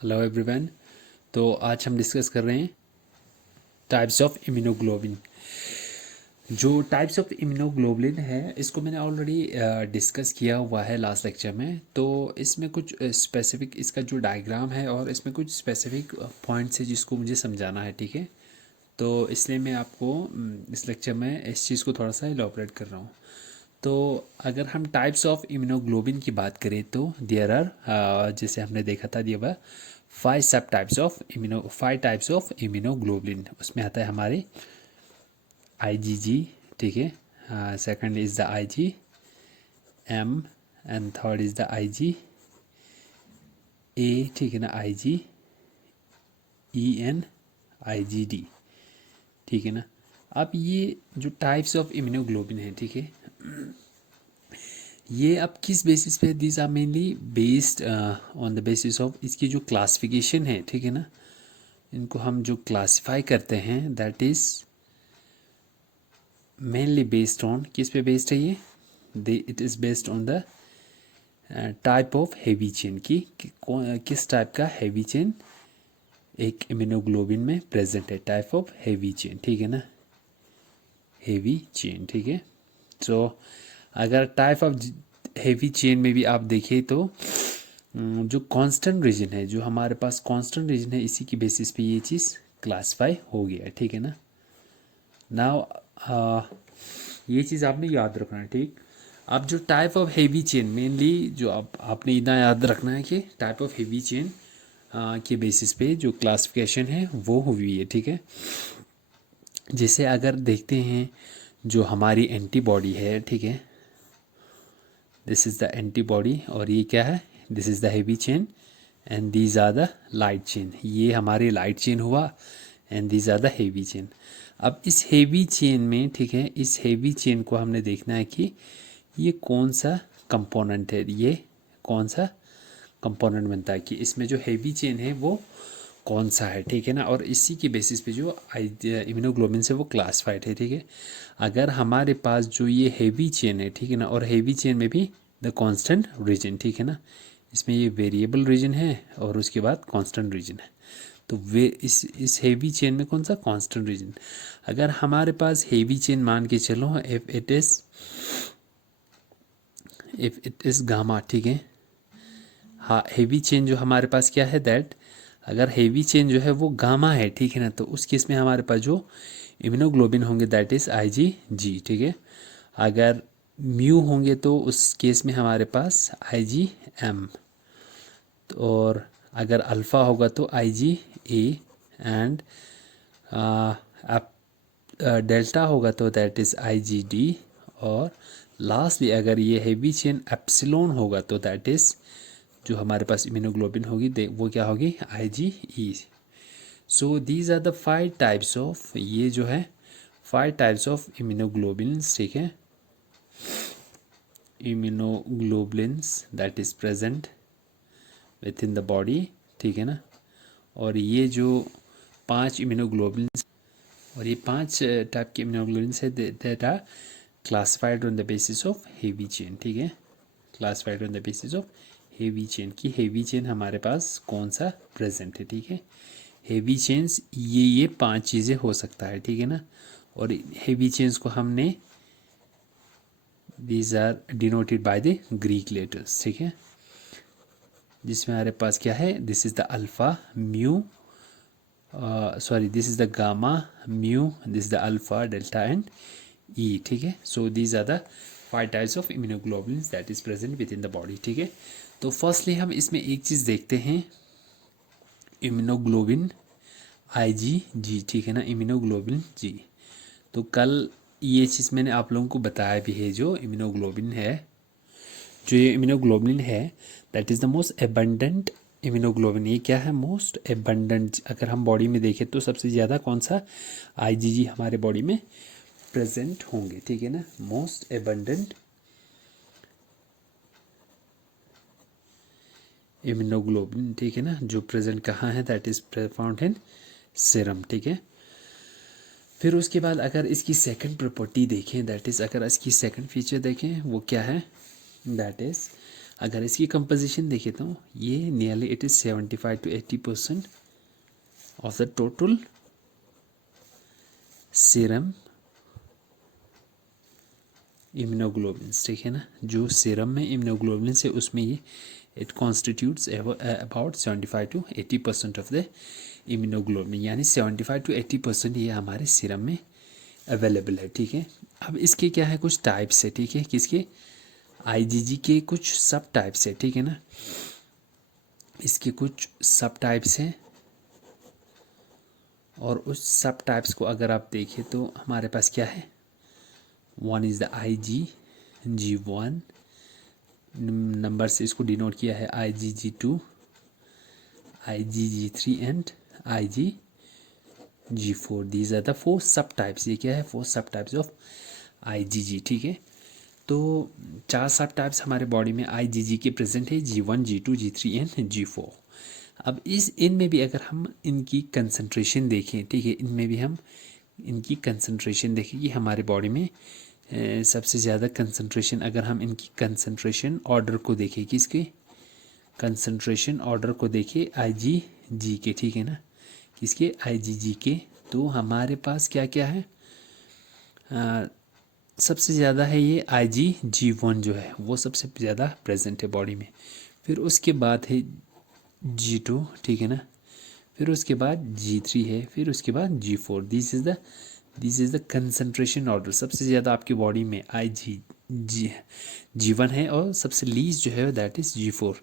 Hello everyone. तो आज हम डिस्कस कर रहे हैं टाइप्स ऑफ इम्यूनोग्लोबिन। जो टाइप्स ऑफ इम्यूनोग्लोबुलिन है इसको मैंने ऑलरेडी डिस्कस किया हुआ है लास्ट लेक्चर में। तो इसमें कुछ स्पेसिफिक इसका जो डायग्राम है और इसमें कुछ स्पेसिफिक पॉइंट्स है जिसको मुझे समझाना है, ठीक है। तो इसलिए मैं आपको इस लेक्चर में इस चीज़ को थोड़ा सा इलॉबरेट कर रहा हूँ। तो अगर हम टाइप्स ऑफ इम्यूनोग्लोबिन की बात करें तो देयर आर, जैसे हमने देखा था, दिया हुआ 5 टाइप्स ऑफ इम्यूनोग्लोबुलिन। उसमें आता है हमारे IgG, ठीक है। Second is the IgM and third is the IgA, ठीक है ना, IgEN, IgD, ठीक है ना। अब ये जो टाइप्स ऑफ इम्यूनोग्लोबिन है, ठीक है, ये अब किस बेसिस पे, these are mainly based on the basis of इसकी जो क्लासिफिकेशन है, ठीक है ना। इनको हम जो क्लासिफाई करते हैं that is mainly based on, किस पे बेस्ड है ये, it is based on the type of heavy chain की किस टाइप का हेवी चेन एक इम्यूनोग्लोबिन में प्रेजेंट है। टाइप ऑफ हेवी चेन, ठीक है ना, हेवी चेन, ठीक है। तो अगर टाइप ऑफ हेवी चेन में भी आप देखें तो जो कांस्टेंट रीजन है, जो हमारे पास कांस्टेंट रीजन है, इसी की बेसिस पे ये चीज़ क्लासिफाई हो गया है, ठीक है ना। नाउ ये चीज़ आपने याद रखना है, ठीक। अब जो type of heavy chain mainly जो आपने इतना याद रखना है कि टाइप ऑफ हेवी चेन के बेसिस पे जो क्लासिफिकेशन है वो हुई है, ठीक है। जैसे अगर देखते हैं जो हमारी एंटीबॉडी है, ठीक है, दिस इज़ द एंटीबॉडी और ये क्या है, this is the heavy chain and these are the light chain. ये हमारी लाइट चेन हुआ and these are the heavy chain. अब इस हेवी चेन में, ठीक है, इस हेवी चेन को हमने देखना है कि ये कौन सा कंपोनेंट है, ये कौन सा कंपोनेंट बनता है, कि इसमें जो हेवी चेन है वो कौन सा है, ठीक है ना। और इसी के बेसिस पे जो इम्यूनोग्लोबिन से वो क्लासिफाइड है, ठीक है। अगर हमारे पास जो ये हेवी चेन है, ठीक है ना, और हेवी चेन में भी द कांस्टेंट रीजन, ठीक है ना, इसमें ये वेरिएबल रीजन है और उसके बाद कांस्टेंट रीजन है। तो वे इस हेवी चेन में कौन सा कांस्टेंट रीजन। अगर हमारे पास हेवी चेन मान के चलो, इफ इट इज़ गामा, ठीक है। हाँ, हेवी चेन जो हमारे पास क्या है दैट, अगर हेवी चेन जो है वो गामा है, ठीक है ना, तो उस केस में हमारे पास जो इम्यूनोग्लोबिन होंगे दैट इज़ IgG, ठीक है। अगर म्यू होंगे तो उस केस में हमारे पास IgM, और अगर अल्फ़ा होगा तो IgA एंड डेल्टा होगा तो दैट इज़ IgD, और लास्टली अगर ये हेवी चेन एप्सिलॉन होगा तो दैट इज़ जो हमारे पास इम्यूनोग्लोबिन होगी वो क्या होगी, IgE। So these are the 5 types of, ये जो है 5 टाइप्स ऑफ इम्यूनोग्लोबिन्स, ठीक है, immunoglobulins that is present within the body, ठीक है ना। और ये जो 5 इम्यूनोग्लोबुलिन्स, और ये 5 टाइप के इम्यूनोग्लोबुलिन्स है that are classified on the basis of heavy chain, ठीक है, classified on the basis of heavy chain की हेवी चेन हमारे पास कौन सा प्रेजेंट है, ठीक है। हेवी चेन्स ये 5 चीज़ें हो सकता है, ठीक है ना। और हेवी चेन्स को हमने these are denoted by the Greek letters, ठीक है, जिसमें हमारे पास क्या है, this is the alpha mu, sorry this is the gamma mu, this is the alpha delta and E, ठीक है। So these are the 5 types of immunoglobulins that is present within the body, ठीक है। तो firstly हम इसमें एक चीज़ देखते हैं, इम्यूनोग्लोबिन IgG, ठीक है ना, इम्यूनोग्लोबिन जी। तो कल ये चीज़ मैंने आप लोगों को बताया भी है, जो इम्यूनोग्लोबिन है, जो ये इम्यूनोग्लोबिन है that is the most abundant immunoglobulin. ये क्या है, मोस्ट एबंडेंट। अगर हम बॉडी में देखें तो सबसे ज़्यादा कौन सा IgG हमारे बॉडी में प्रेजेंट होंगे, ठीक है ना, मोस्ट एबंडेंट इम्यूनोग्लोबिन, ठीक है ना, जो प्रेजेंट कहाँ है, that is found in serum, ठीक है। फिर उसके बाद अगर इसकी सेकंड प्रॉपर्टी देखें, दैट इज़ अगर इसकी सेकंड फीचर देखें वो क्या है, दैट इज़ अगर इसकी कंपोजिशन देखें तो ये nearly it is 75 to 80% of the total serum immunoglobulins, ठीक है ना। जो सीरम में इम्यूनोग्लोबुलिन्स है उसमें ये it constitutes about 75 to 80% of the immunoglobulin, यानी 75 to 80% ये हमारे सीरम में अवेलेबल है, ठीक है। अब इसके क्या है, कुछ टाइप्स है, ठीक है। किसके, आईजीजी के कुछ सब टाइप्स है, ठीक है ना। इसके कुछ सब टाइप्स हैं और उस सब टाइप्स को अगर आप देखें तो हमारे पास क्या है, one is the IgG1, number से इसको डिनोट किया है IgG2, IgG3 and IgG4। These are the 4 सब टाइप्स। ये क्या है, 4 सब टाइप्स ऑफ IgG, ठीक है। तो 4 सब टाइप्स हमारे बॉडी में IgG के प्रेजेंट है, G1, G2, G3 and G4। अब इनमें भी अगर हम इनकी कंसंट्रेशन देखें, ठीक है, इनमें भी हम इनकी कंसंट्रेशन देखें कि हमारे बॉडी में सबसे ज़्यादा कंसंट्रेशन, अगर हम इनकी कंसंट्रेशन ऑर्डर को देखें, किसके कंसंट्रेशन ऑर्डर को देखें IgG के, ठीक है ना, किसके IgG के, तो हमारे पास क्या क्या है, सबसे ज़्यादा है ये IgG1 जो है वो सबसे ज़्यादा प्रेजेंट है बॉडी में। फिर उसके बाद है G2, ठीक है ना, फिर उसके बाद G3 है, फिर उसके बाद G4। This is the concentration order. सबसे ज़्यादा आपकी बॉडी में G1 है और सबसे लीस्ट जो है दैट इज़ G4।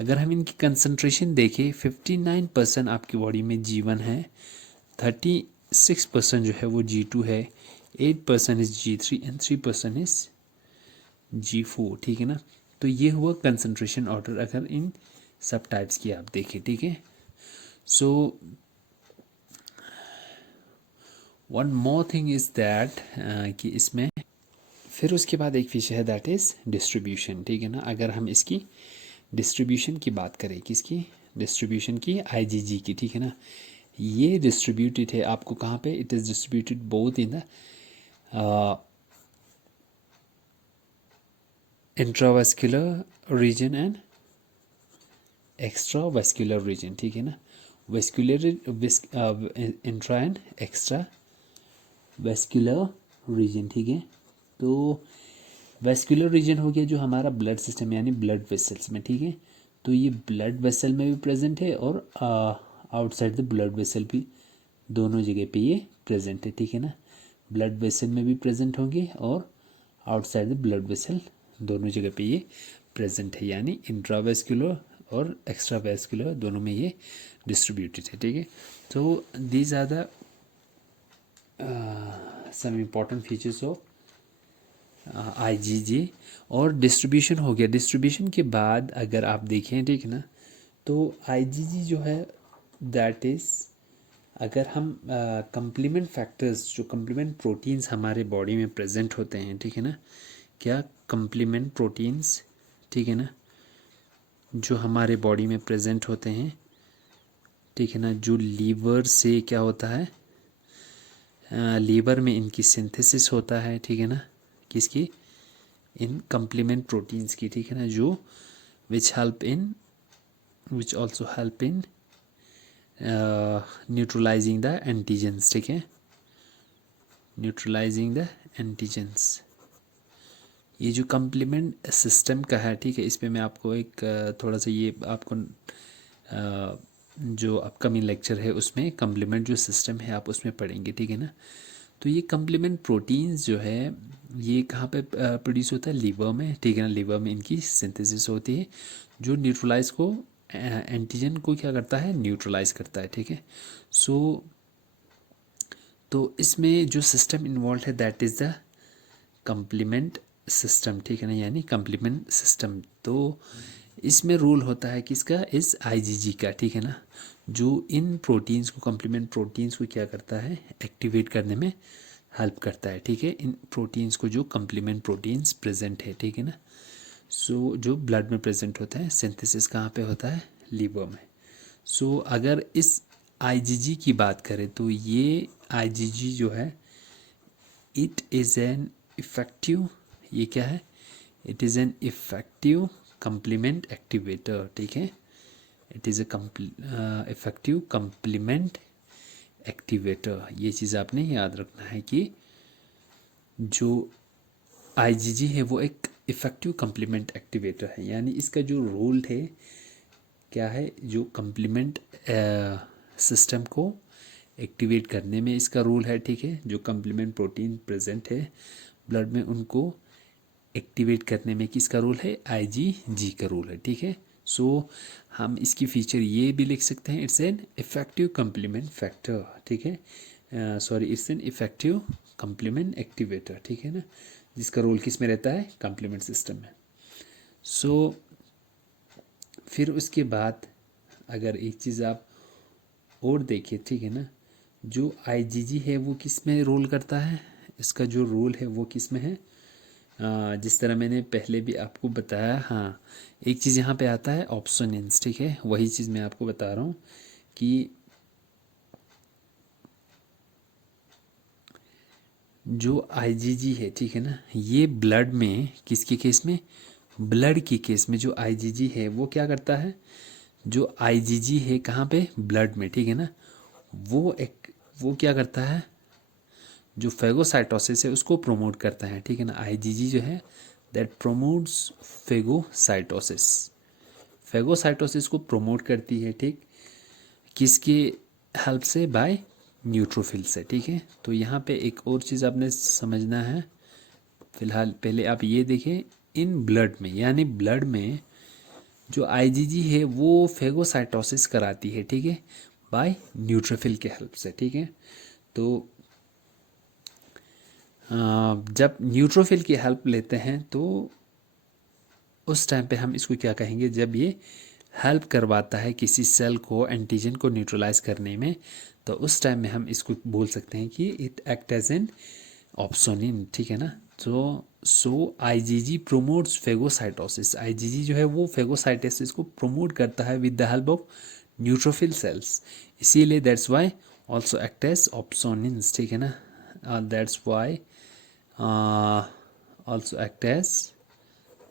अगर हम इनकी कंसंट्रेशन देखें, 59% आपकी बॉडी में G1 है, 36% जो है वो G2 है, 8% is G3 and 3% is G4, ठीक है ना। तो ये हुआ कंसंट्रेशन ऑर्डर अगर इन सब टाइप्स की आप देखें, ठीक है। So one more thing is that कि इसमें फिर उसके बाद एक फीचर है दैट इज़ डिस्ट्रीब्यूशन, ठीक है ना। अगर हम इसकी डिस्ट्रीब्यूशन की बात करें, किसकी डिस्ट्रीब्यूशन की, IgG की, ठीक है ना। ये डिस्ट्रीब्यूटेड है आपको कहाँ पे, it is distributed both in the intravascular region and extravascular region, ठीक है ना। Vascular intra and extra vascular region, ठीक है। तो वेस्कुलर रीजन हो गया जो हमारा ब्लड सिस्टम यानी ब्लड वेसल्स में, ठीक है। तो ये ब्लड वेसल में भी प्रेजेंट है और आउटसाइड द ब्लड वेसल भी, दोनों जगह पे ये प्रेजेंट है, ठीक है ना। ब्लड वेसल में भी प्रेजेंट होंगे और आउटसाइड द ब्लड वेसल दोनों जगह पे ये प्रेजेंट है, यानी इंट्रावेस्कुलर और एक्स्ट्रावेस्कुलर दोनों में ये डिस्ट्रीब्यूटेड है, ठीक है। तो these are the some important features of IgG। और डिस्ट्रीब्यूशन हो गया। डिस्ट्रीब्यूशन के बाद अगर आप देखें, ठीक है ना, तो IgG जो है दैट इज़, अगर हम कंप्लीमेंट फैक्टर्स, जो कंप्लीमेंट प्रोटीन्स हमारे बॉडी में प्रेजेंट होते हैं, ठीक है ना, क्या कंप्लीमेंट प्रोटीन्स, ठीक है ना, जो हमारे बॉडी में प्रेजेंट होते हैं, ठीक है ना, जो लीवर से क्या होता है, लीवर में इनकी सिंथेसिस होता है, ठीक है ना, किसकी, इन कंप्लीमेंट प्रोटीन्स की, ठीक है ना, जो which also help in neutralising the antigens, ठीक है, न्यूट्रलाइजिंग द एंटीजेंस। ये जो कंप्लीमेंट सिस्टम का है, ठीक है, इस पे मैं आपको एक थोड़ा सा ये आपको जो अपकमिंग लेक्चर है उसमें कंप्लीमेंट जो सिस्टम है आप उसमें पढ़ेंगे, ठीक है ना। तो ये कंप्लीमेंट प्रोटीन्स जो है ये कहाँ पे प्रोड्यूस होता है, लीवर में, ठीक है ना। लीवर में इनकी सिंथेसिस होती है जो न्यूट्रलाइज को, एंटीजन को क्या करता है, न्यूट्रलाइज करता है, ठीक है। सो तो इसमें जो सिस्टम इन्वॉल्व है that is the complement system, ठीक है ना, यानी कंप्लीमेंट सिस्टम। तो इसमें रोल होता है किसका, इस IgG का, ठीक है ना, जो इन प्रोटीन्स को, कंप्लीमेंट प्रोटीन्स को क्या करता है, एक्टिवेट करने में हेल्प करता है, ठीक है। इन प्रोटीन्स को, जो कंप्लीमेंट प्रोटीन्स प्रेजेंट है, ठीक है ना, सो जो ब्लड में प्रेजेंट होता है, सिंथेसिस कहाँ पे होता है, लीवर में। सो अगर इस IgG की बात करें तो ये IgG जो है इट इज़ एन इफ़ेक्टिव, ये क्या है, it is an effective complement activator, ठीक है। It is effective complement activator. ये चीज़ आपने याद रखना है कि जो आईजीजी है वो एक इफेक्टिव कंप्लीमेंट एक्टिवेटर है, यानी इसका जो रोल है क्या है, जो कंप्लीमेंट सिस्टम को एक्टिवेट करने में इसका रोल है, ठीक है। जो कंप्लीमेंट प्रोटीन प्रेजेंट है ब्लड में उनको एक्टिवेट करने में किसका रोल है, आईजीजी का रोल है, ठीक है। सो हम इसकी फीचर ये भी लिख सकते हैं, it's an effective complement factor, ठीक है। Sorry, it's an effective complement activator, ठीक है ना, जिसका रोल किस में रहता है, कंप्लीमेंट सिस्टम में। सो फिर उसके बाद अगर एक चीज़ आप और देखिए, ठीक है ना, जो आईजीजी है वो किस में रोल करता है, इसका जो रोल है वो किस में है, जिस तरह मैंने पहले भी आपको बताया। हाँ, एक चीज़ यहाँ पे आता है ऑप्सोनेंस, ठीक है, वही चीज़ मैं आपको बता रहा हूँ कि जो आईजीजी है, ठीक है ना, ये ब्लड में किसके केस में, ब्लड के केस में जो आईजीजी है वो क्या करता है, जो आईजीजी है कहाँ पे, ब्लड में, ठीक है ना, वो क्या करता है, जो फेगोसाइटोसिस है उसको प्रोमोट करता है, ठीक है ना। आईजीजी जो है दैट प्रोमोट्स फेगोसाइटोसिस, फेगोसाइटोसिस को प्रोमोट करती है, ठीक, किसके हेल्प से, बाय न्यूट्रोफिल से, ठीक है। तो यहाँ पे एक और चीज़ आपने समझना है, फिलहाल पहले आप ये देखें, इन ब्लड में, यानी ब्लड में जो आईजीजी है वो फेगोसाइटोसिस कराती है, ठीक है, बाय न्यूट्रोफिल के हेल्प से, ठीक है। तो जब न्यूट्रोफिल की हेल्प लेते हैं तो उस टाइम पे हम इसको क्या कहेंगे, जब ये हेल्प करवाता है किसी सेल को एंटीजन को न्यूट्रलाइज करने में, तो उस टाइम में हम इसको बोल सकते हैं कि it act as an opsonin, ठीक है ना। तो so IgG promotes phagocytosis, IgG जो है वो फेगोसाइटोसिस को प्रोमोट करता है with the help of neutrophil cells, इसीलिए that's why also act as opsonins, ठीक है ना, that's why also act as,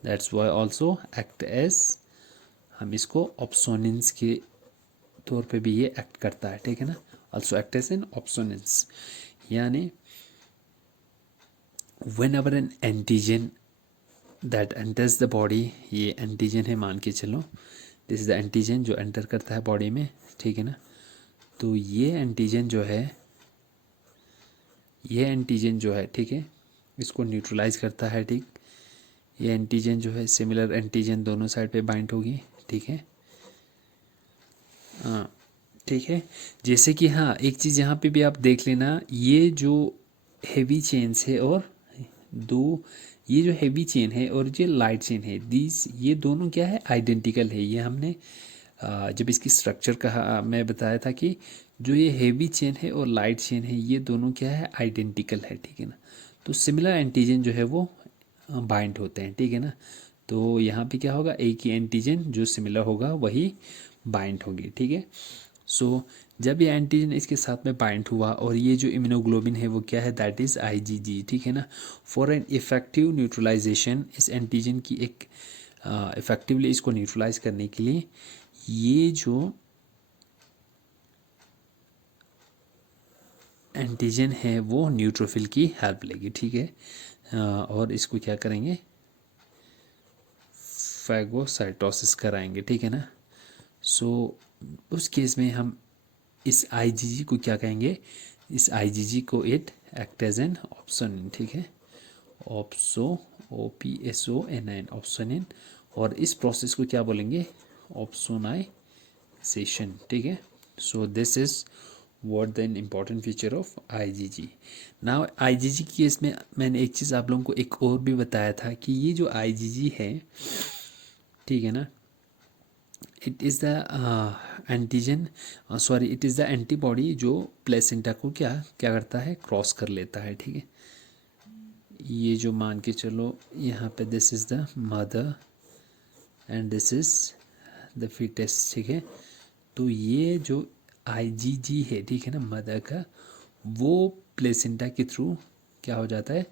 that's why also act as, हम इसको ऑप्सोनिन्स के तौर पे भी ये एक्ट करता है, ठीक है ना, ऑल्सो एक्ट एज एन ऑप्सोनिन्स। यानी when ever N antigen that enters the body, ये एंटीजन है मान के चलो, दिस इज द एंटीजन जो एंटर करता है बॉडी में, ठीक है ना। तो ये एंटीजन जो है, ये एंटीजन जो है, ठीक है, इसको न्यूट्रलाइज करता है, ठीक। ये एंटीजन जो है, सिमिलर एंटीजन दोनों साइड पे बाइंड होगी, ठीक है। हाँ, ठीक है। जैसे कि हाँ, एक चीज़ यहाँ पे भी आप देख लेना, ये जो हेवी चेन्स है और दो, ये जो हेवी चेन है और जो लाइट चेन है, दीज ये दोनों क्या है, आइडेंटिकल है। ये हमने जब इसकी स्ट्रक्चर कहा, मैं बताया था कि जो ये हेवी चेन है और लाइट चेन है ये दोनों क्या है, आइडेंटिकल है, ठीक है ना। तो सिमिलर एंटीजन जो है वो बाइंड होते हैं, ठीक है ना। तो यहाँ पे क्या होगा, एक ही एंटीजन जो सिमिलर होगा वही बाइंड होगी, ठीक है। सो जब ये एंटीजन इसके साथ में बाइंड हुआ और ये जो इम्यूनोग्लोबिन है वो क्या है, दैट इज़ आईजीजी, ठीक है ना। फॉर एन इफेक्टिव न्यूट्रलाइजेशन, इस एंटीजन की एक इफेक्टिवली इसको न्यूट्रलाइज करने के लिए ये जो एंटीजन है वो न्यूट्रोफिल की हेल्प लेगी, ठीक है। और इसको क्या करेंगे, फैगोसाइटोसिस कराएंगे, ठीक है ना। सो उस केस में हम इस आईजीजी को क्या कहेंगे, इस आईजीजी को it act as an opsonin, ठीक है, ऑप्सो OPSONIN, ऑप्सोनिन। और इस प्रोसेस को क्या बोलेंगे, ऑप्सोनाइजेशन, ठीक है। So this is what the important feature of IgG. Now IgG की केस में मैंने एक चीज़ आप लोगों को एक और भी बताया था कि ये जो आईजीजी है, ठीक है ना, it is the antigen, sorry, it is the antibody जो प्लेसेंटा को क्या क्या करता है, क्रॉस कर लेता है, ठीक है। ये जो मान के चलो यहाँ पे this is the mother and this is the fetus, ठीक है। तो ये जो आईजीजी है, ठीक है ना, मदर का, वो प्लेसेंटा के थ्रू क्या हो जाता है,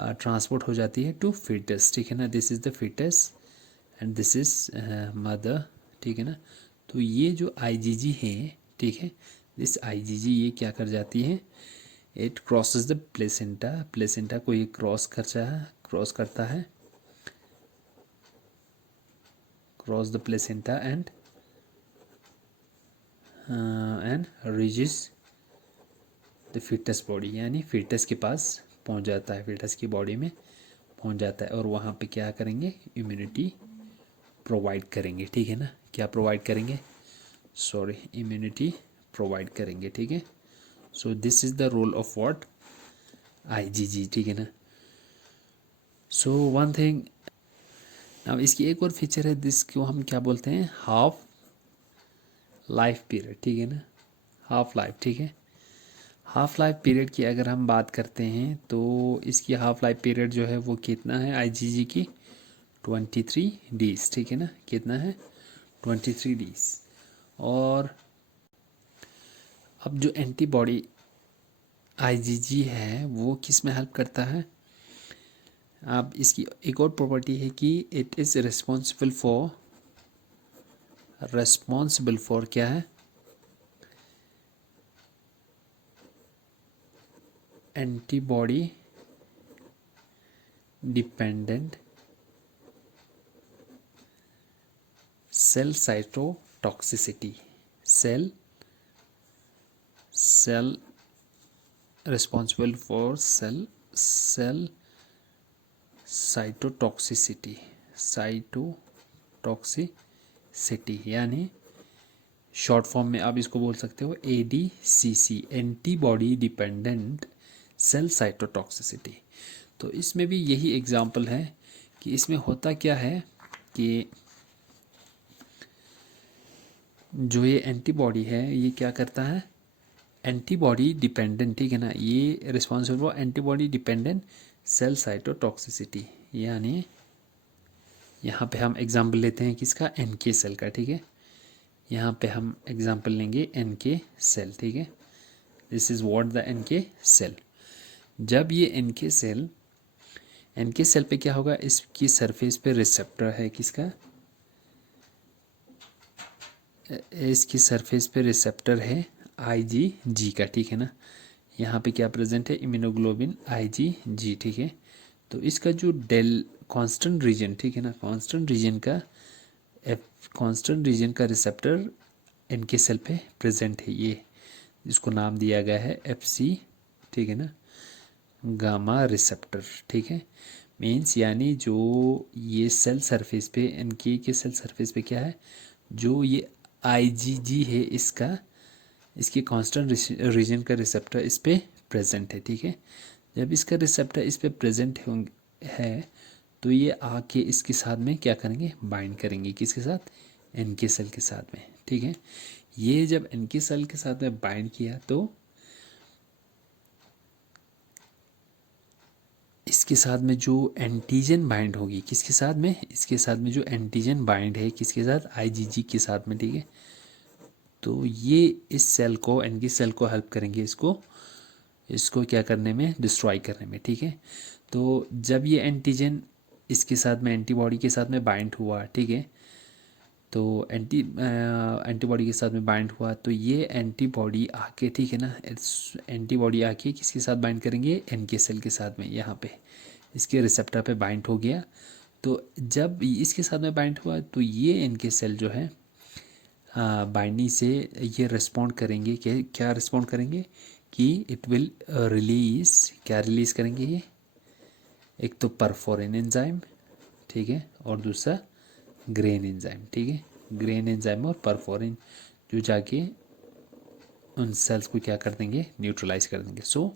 ट्रांसपोर्ट हो जाती है टू फीटस, ठीक है ना। This is the fetus and this is mother, ठीक है ना। तो ये जो आईजीजी है, ठीक है, दिस आईजीजी ये क्या कर जाती है, it crosses the placenta, placenta को ये क्रॉस करता है, cross the placenta and reaches the fetus body, यानी फीटस के पास पहुंच जाता है, फीटस की बॉडी में पहुंच जाता है, और वहाँ पे क्या करेंगे, इम्यूनिटी प्रोवाइड करेंगे, ठीक है ना। क्या प्रोवाइड करेंगे, सॉरी, इम्यूनिटी प्रोवाइड करेंगे, ठीक है। So this is the role of what, IgG, ठीक है ना। सो वन थिंग, अब इसकी एक और फीचर है, जिसको हम क्या बोलते हैं, हाफ लाइफ पीरियड, ठीक है ना, हाफ लाइफ, ठीक है। हाफ लाइफ पीरियड की अगर हम बात करते हैं तो इसकी हाफ लाइफ पीरियड जो है वो कितना है आईजीजी की, 23 डेज, ठीक है ना, कितना है, 23 डेज। और अब जो एंटीबॉडी आईजीजी है वो किस में हेल्प करता है, अब इसकी एक और प्रॉपर्टी है कि इट इज़ रिस्पॉन्सिबल फॉर क्या है, antibody dependent cell cytotoxicity, cell responsible for cell cytotoxicity, यानी शॉर्ट फॉर्म में आप इसको बोल सकते हो ADCC, antibody dependent cell cytotoxicity. तो इसमें भी यही एग्जाम्पल है कि इसमें होता क्या है कि जो ये एंटीबॉडी है ये क्या करता है, एंटीबॉडी डिपेंडेंट, ठीक है ना, ये responsible for antibody dependent cell cytotoxicity, यानी यहाँ पे हम एग्जाम्पल लेते हैं किसका, एनके सेल का, ठीक है। यहाँ पे हम एग्जाम्पल लेंगे एनके सेल, ठीक है। This is what the NK cell. जब ये एनके सेल पे क्या होगा, इसकी सरफेस पे रिसेप्टर है किसका, इसकी सरफेस पे रिसेप्टर है आईजीजी का, ठीक है ना। यहाँ पे क्या प्रेजेंट है, इम्यूनोग्लोबिन आईजीजी, ठीक है। तो इसका जो डेल कांस्टेंट रीजन, ठीक है ना, कांस्टेंट रीजन का रिसेप्टर एनके सेल पे प्रेजेंट है, ये जिसको नाम दिया गया है एफसी, ठीक है ना, गामा रिसेप्टर, ठीक है। मीन्स यानी जो ये सेल सरफेस पे, एनके के सेल सरफेस पे क्या है, जो ये आईजीजी है इसके कांस्टेंट रीजन का रिसेप्टर इस पे प्रेजेंट है, ठीक है। जब इसका रिसेप्टर इस पे प्रेजेंट है तो ये आके इसके साथ में क्या करेंगे, बाइंड करेंगे, किसके साथ, एनके सेल के साथ में, ठीक है। ये जब एनके सेल के साथ में बाइंड किया तो इसके साथ में जो एंटीजन बाइंड होगी, किसके साथ में, इसके साथ में जो एंटीजन बाइंड है किसके साथ, आईजीजी के साथ में, ठीक है। तो ये इस सेल को, एनके सेल को हेल्प करेंगे इसको क्या करने में, डिस्ट्रॉय करने में, ठीक है। तो जब ये एंटीजन इसके साथ में, एंटीबॉडी के साथ में बाइंड हुआ, ठीक है, तो एंटीबॉडी के साथ में बाइंड हुआ तो ये एंटीबॉडी आके, ठीक है ना, एंटीबॉडी आके किसके साथ बाइंड करेंगे, एनके सेल के साथ में, यहाँ पे इसके रिसेप्टर पे बाइंड हो गया। तो जब इसके साथ में बाइंड हुआ तो ये एनके सेल जो है बाइंडिंग से ये रिस्पॉन्ड करेंगे, क्या रिस्पॉन्ड करेंगे कि इट विल रिलीज, क्या रिलीज करेंगे ये, एक तो परफोरिन एंजाइम, ठीक है, और दूसरा ग्रेन एंजाइम, ठीक है। ग्रेन एंजाइम और परफोरिन जो जाके उन सेल्स को क्या कर देंगे, न्यूट्रलाइज कर देंगे। सो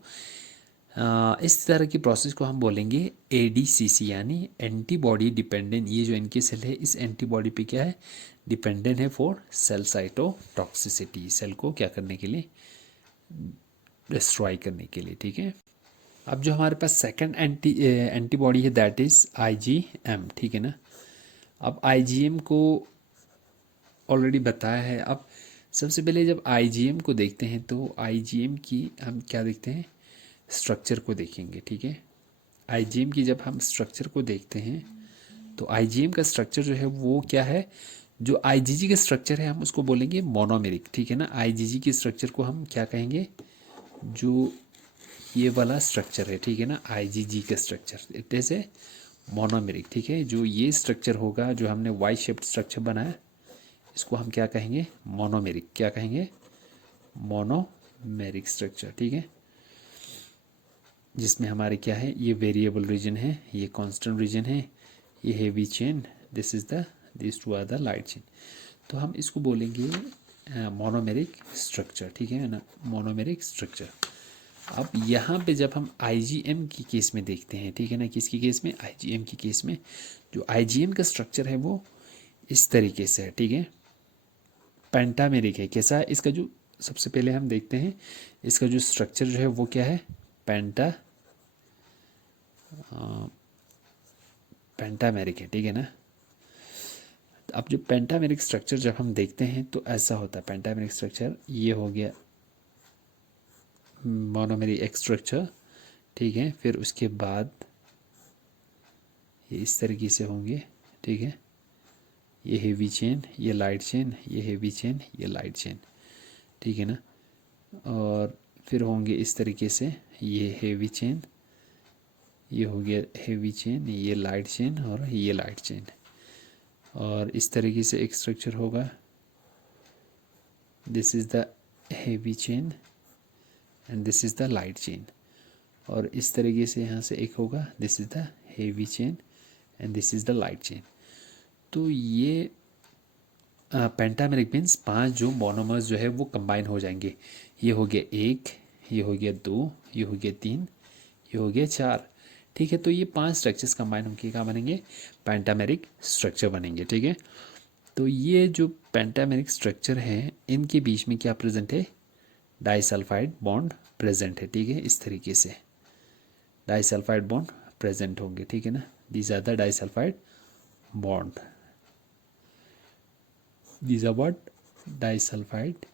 इस तरह की प्रोसेस को हम बोलेंगे एडीसीसी, यानी एंटीबॉडी डिपेंडेंट। ये जो इनकी सेल है इस एंटीबॉडी पे क्या है, डिपेंडेंट है फॉर सेल साइटोटॉक्सिसिटी, सेल को क्या करने के लिए, डिस्ट्रॉय करने के लिए, ठीक है। अब जो हमारे पास सेकंड एंटीबॉडी है दैट इज आईजीएम, ठीक है ना। अब आईजीएम को ऑलरेडी बताया है। अब सबसे पहले जब आईजीएम को देखते हैं तो आईजीएम की हम क्या देखते हैं, स्ट्रक्चर को देखेंगे, ठीक है। आईजीएम की जब हम स्ट्रक्चर को देखते हैं तो आईजीएम का स्ट्रक्चर जो है वो क्या है, जो आईजीजी का स्ट्रक्चर है हम उसको बोलेंगे मोनोमेरिक, ठीक है ना। आईजीजी के स्ट्रक्चर को हम क्या कहेंगे, जो ये वाला स्ट्रक्चर है, ठीक है ना, आईजीजी का structure it is a monomeric, ठीक है। जो ये स्ट्रक्चर होगा, जो हमने वाई शेप्ड स्ट्रक्चर बनाया, इसको हम क्या कहेंगे, मोनोमेरिक, क्या कहेंगे, मोनोमेरिक स्ट्रक्चर, ठीक है। जिसमें हमारे क्या है, ये वेरिएबल रीजन है, ये कांस्टेंट रीजन है, ये heavy chain, this is the, this two are the light chain. तो हम इसको बोलेंगे मोनोमेरिक स्ट्रक्चर, ठीक है ना, मोनोमेरिक स्ट्रक्चर। अब यहाँ पे जब हम आईजीएम की केस में देखते हैं, ठीक है ना, किसकी केस में, आईजीएम की केस में, जो आईजीएम का स्ट्रक्चर है वो इस तरीके से है, ठीक है, पेंटामेरिक है। कैसा है इसका, जो सबसे पहले हम देखते हैं इसका जो स्ट्रक्चर जो है वो क्या है, पेंटामेरिक है, ठीक है ना। अब जो पेंटामेरिक स्ट्रक्चर जब हम देखते हैं तो ऐसा होता है पेंटामेरिक स्ट्रक्चर, ये हो गया मोनोमेरिक स्ट्रक्चर, ठीक है। फिर उसके बाद ये इस तरीके से होंगे, ठीक है, ये हेवी चेन, ये लाइट चेन, ये हेवी चेन, ये लाइट चेन, ठीक है ना। और फिर होंगे इस तरीके से, ये हेवी चेन, ये हो गया हेवी चेन, ये लाइट चेन और ये लाइट चेन। और इस तरीके से एक स्ट्रक्चर होगा, this is the heavy chain and this is the light chain. और इस तरीके से यहाँ से एक होगा, this is the heavy chain and this is the light chain. तो ये पेंटामेरिक मीन्स 5 जो मोनोमर्स जो है वो कंबाइन हो जाएंगे। ये हो गया 1, ये हो गया 2, ये हो गया 3, ये हो गया 4, ठीक है। तो ये 5 स्ट्रक्चर्स कंबाइन होकर क्या बनेंगे, पेंटामेरिक स्ट्रक्चर बनेंगे, ठीक है। तो ये जो पेंटामेरिक स्ट्रक्चर है इनके बीच में क्या प्रेजेंट है, डाइसल्फाइड बॉन्ड प्रेजेंट है, ठीक है। इस तरीके से डाइसल्फाइड बॉन्ड प्रेजेंट होंगे, ठीक है ना। These are the disulphide bond, these are what, disulphide